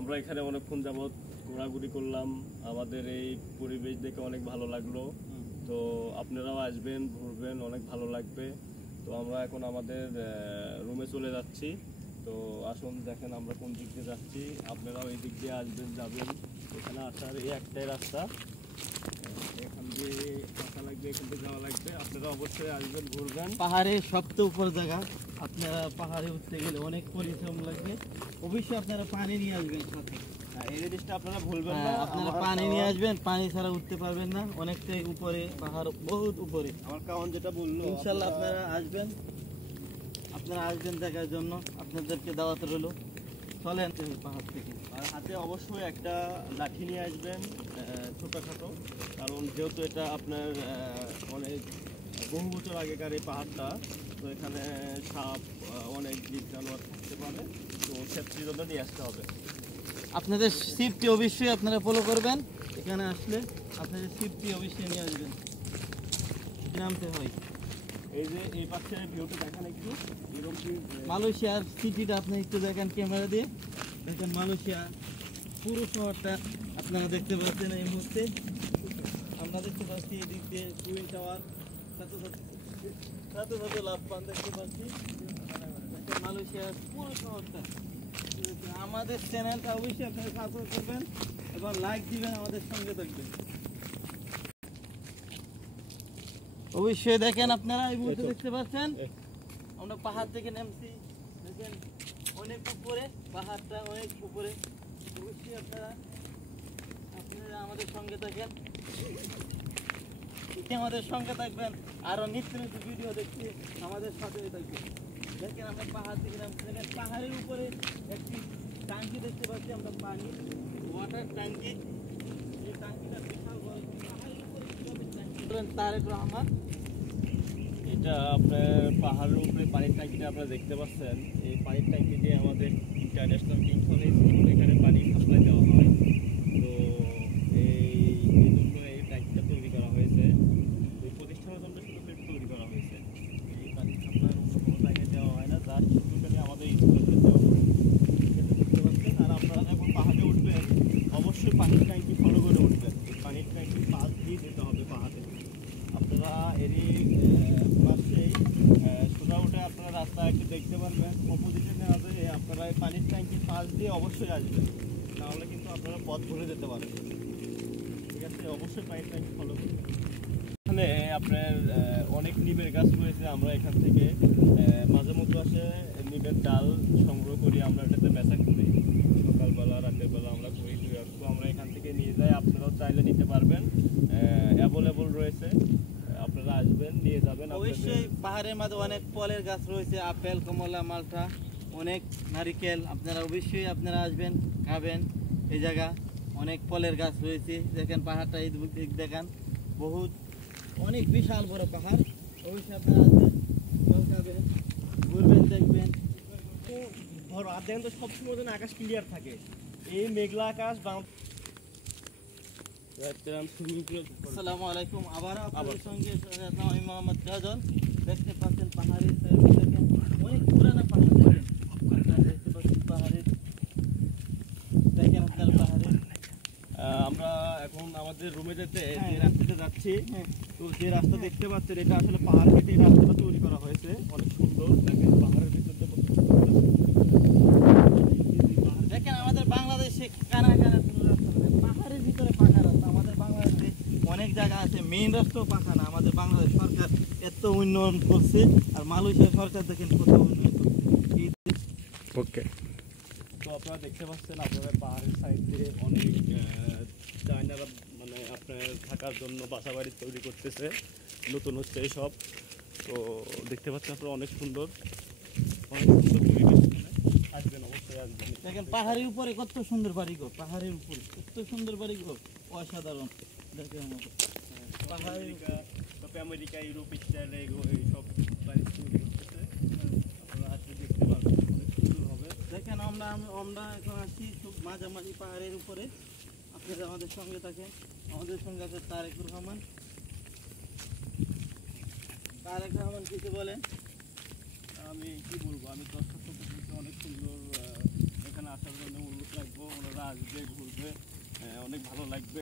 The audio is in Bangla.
আমরা এখানে অনেকক্ষণ যাবৎ ঘোরাঘুরি করলাম, আমাদের এই পরিবেশ দেখে অনেক ভালো লাগলো। তো আপনারাও আসবেন, ঘুরবেন, অনেক ভালো লাগবে। তো আমরা এখন আমাদের রুমে চলে যাচ্ছি। তো আসুন দেখেন আমরা কোন দিক দিয়ে যাচ্ছি। আপনারাও এই দিক দিয়ে আসবেন, যাবেন। এখানে আসার এই একটাই রাস্তা, এখান দিয়ে আসা লাগবে, এখান থেকে যাওয়া লাগবে। আপনারা অবশ্যই আসবেন, ঘুরবেন। পাহাড়ের সবচেয়ে উপর জায়গা, আপনারা পাহাড়ে উঠতে গেলে অনেক পরিশ্রম লাগবে। অবশ্যই আপনারা পানি নিয়ে আসবেন সাথে, এই জিনিসটা আপনারা ভুলবেন না। আপনারা পানি নিয়ে আসবেন, পানি ছাড়া উঠতে পারবেন না। অনেকটাই উপরে পাহাড়, বহুত উপরে। আমার কারণ যেটা বললো, ইনশাল্লাহ আপনারা আসবেন, দেখার জন্য আপনাদেরকে দাওয়াত রইল। চলেন পাহাড় থেকে। আর হাতে অবশ্যই একটা লাঠি নিয়ে আসবেন, ছোটোখাটো, কারণ যেহেতু এটা আপনার অনেক বহু বছর আগেকার এই পাহাড়টা, তো এখানে সাপ, অনেক জীব জানোয়ার থাকতে পারে, তো সেফটির জন্য নিয়ে আসতে হবে। আপনাদের সেফটি অবশ্যই আপনারা ফলো করবেন। এখানে আসলে আপনাদের সেফটি অবশ্যই নিয়ে আসবেন, নামতে হয়। এই যে এই পাশে ভিউটা দেখেন একটু, এরকম মালয়েশিয়ার সিটিটা আপনি একটু দেখেন ক্যামেরা দিয়ে। দেখেন মালয়েশিয়া পুরো শহরটা আপনারা দেখতে পাচ্ছেন এই মুহূর্তে। আমরা দেখতে পাচ্ছি এদিক দিয়ে টুইন টাওয়ার, সাথে সাথে লাভ পান দেখতে পাচ্ছি। দেখেন মালয়েশিয়ার পুরো শহরটা। আমাদের চ্যানেলটা অবশ্যই আপনারা সাপোর্ট করবেন এবং লাইক দিবেন, আমাদের সঙ্গে থাকবেন। অবশ্যই দেখেন আপনারা এই মুহূর্তে দেখতে পাচ্ছেন আমরা পাহাড় থেকে নেমছি। দেখেন অনেক উপরে, পাহাড়টা অনেক উপরে। অবশ্যই আপনারা আমাদের সঙ্গে থাকেন, আমাদের সঙ্গে থাকবেন। আরো নিত্য নিত্য ভিডিও দেখতে আমাদের সাথেই থাকবেন। দেখেন আমরা পাহাড় থেকে নামছি। দেখেন পাহাড়ের উপরে একটি ট্যাঙ্কি দেখতে পাচ্ছি আমরা, পানি ওয়াটার ট্যাঙ্কি। এই ট্যাঙ্কিটা বিশাল বড়। পাহাড়ের উপরে কিভাবে ট্যাঙ্কি করেন তারেক রহমান। এটা আপনার পাহাড়ের উপরে পানির ট্যাঙ্কিটা আপনারা দেখতে পাচ্ছেন। এই পানির ট্যাঙ্কি দিয়ে আমাদের ইন্টারন্যাশনাল কিংস কলেজ এখানে পানি সাপ্লাই দেওয়া হয়। তো এই জন্য এই ট্যাঙ্কিটা তৈরি করা হয়েছে, এই প্রতিষ্ঠানের জন্য শুধু তৈরি করা হয়েছে। এই পানি সাপ্লাই অন্য কোনো জায়গায় দেওয়া হয় না, যার শুধুখালি আমাদের স্কুলে দেওয়া হয়। এটা দেখতে পাচ্ছেন। আর আপনারা যখন পাহাড়ে উঠবেন অবশ্যই পানির ট্যাঙ্কি ফলো করে উঠবেন। এই পানির ট্যাঙ্কি পাশ দিয়ে যেতে হবে পাহাড়ে। আপনারা এরই পাশেই সোজা উঠে আপনারা রাস্তা একটু দেখতে পারবেন, অপোজিটে নেওয়া যায়। আপনারা এই পানির ট্যাঙ্কির পাশ দিয়ে অবশ্যই আসবেন, তাহলে কিন্তু আপনারা পথ ভুলে যেতে পারেন। ঠিক আছে, অবশ্যই পানির ট্যাঙ্কি ফলো করবেন। এখানে আপনার অনেক নিমের গাছ রয়েছে। আমরা এখান থেকে মাঝে মধ্যে আসে নিমের ডাল সংগ্রহ করি, আমরা এটাতে বেচা করি। সকালবেলা রাতের বেলা আমরা করি। তো আমরা এখান থেকে নিয়ে যাই, আপনারাও চাইলে নিতে পারবেন, অ্যাভেলেবল রয়েছে। আপনারা আসবেন, নিয়ে যাবেন। অবশ্যই পাহাড়ের মাঝে অনেক ফলের গাছ রয়েছে, আপেল, কমলা, মালটা, অনেক নারিকেল। আপনারা অবশ্যই আপনারা আসবেন, খাবেন। এই জায়গা অনেক ফলের গাছ রয়েছে। দেখেন পাহাড়টা এই দিক দেখেন, বহুত অনেক বিশাল বড় পাহাড়। অবশ্যই আপনারা আসবেন, ফল খাবেন, ঘুরবেন, দেখবেন। ধরো আর দেখেন তো সবসময় যেন আকাশ ক্লিয়ার থাকে, এই মেঘলা আকাশ। আসসালামু আলাইকুম, আবার আপনাদের সঙ্গে আমি মোহাম্মদ কাজল। দেখতে পাচ্ছেন পাহাড়ের দেখেন অনেক পুরানা পাহাড়। দেখেন দেখতে পাচ্ছেন পাহাড়ের, দেখেন আপনার পাহাড়ের। আমরা এখন আমাদের রুমে যেতে যে রাস্তাতে যাচ্ছি, তো যে রাস্তা দেখতে পাচ্ছেন এটা আসলে পাহাড় কেটে এই রাস্তাটা তৈরি করা হয়েছে, অনেক সুন্দর। দেখেন পাহাড়ের ভিতরে দেখেন আমাদের বাংলাদেশে কানা কানা কোনো রাস্তা নেই, পাহাড়ের ভিতরে পাকা রাস্তা। আমাদের বাংলাদেশে অনেক জায়গা আছে, মেইন রাস্তাও পাকা না। আমাদের বাংলাদেশ সরকার এত উন্নয়ন করছে, আর মালয়েশিয়া সরকার দেখেন কত উন্নয়ন করছে। ওকে, তো আপনারা দেখতে পাচ্ছেন আপনারা পাহাড়ের সাইড দিয়ে অনেক চায়নারা মানে আপনার থাকার জন্য বাসা বাড়ি তৈরি করতেছে, নতুন হচ্ছে এইসব। তো দেখতে পাচ্ছেন আপনারা অনেক সুন্দর পরিবেশ। আসবেন, অবশ্যই আসবেন। দেখেন পাহাড়ের উপরে কত সুন্দর বাড়িঘর, পাহাড়ের উপরে কত সুন্দর বাড়িঘর, অসাধারণ। দেখেন আমেরিকা, ইউরোপ স্টাইলে এইসব বাড়ি তৈরি করতেছে, আপনারা আসলে দেখতে পারবেন, অনেক সুন্দর হবে। দেখেন আমরা এখন আছি মাঝামাঝি পাহাড়ের উপরে। আপনারা আমাদের সঙ্গে থাকেন, আমাদের সঙ্গে আছে তারেক রহমান। তারেক রহমান কিছু বলেন। আমি কি বলবো, আমি দর্শক অনেক সুন্দর এখানে আসার জন্য অনুরোধ রাখবো। ওনারা যারা আসবে ঘুরবে অনেক ভালো লাগবে।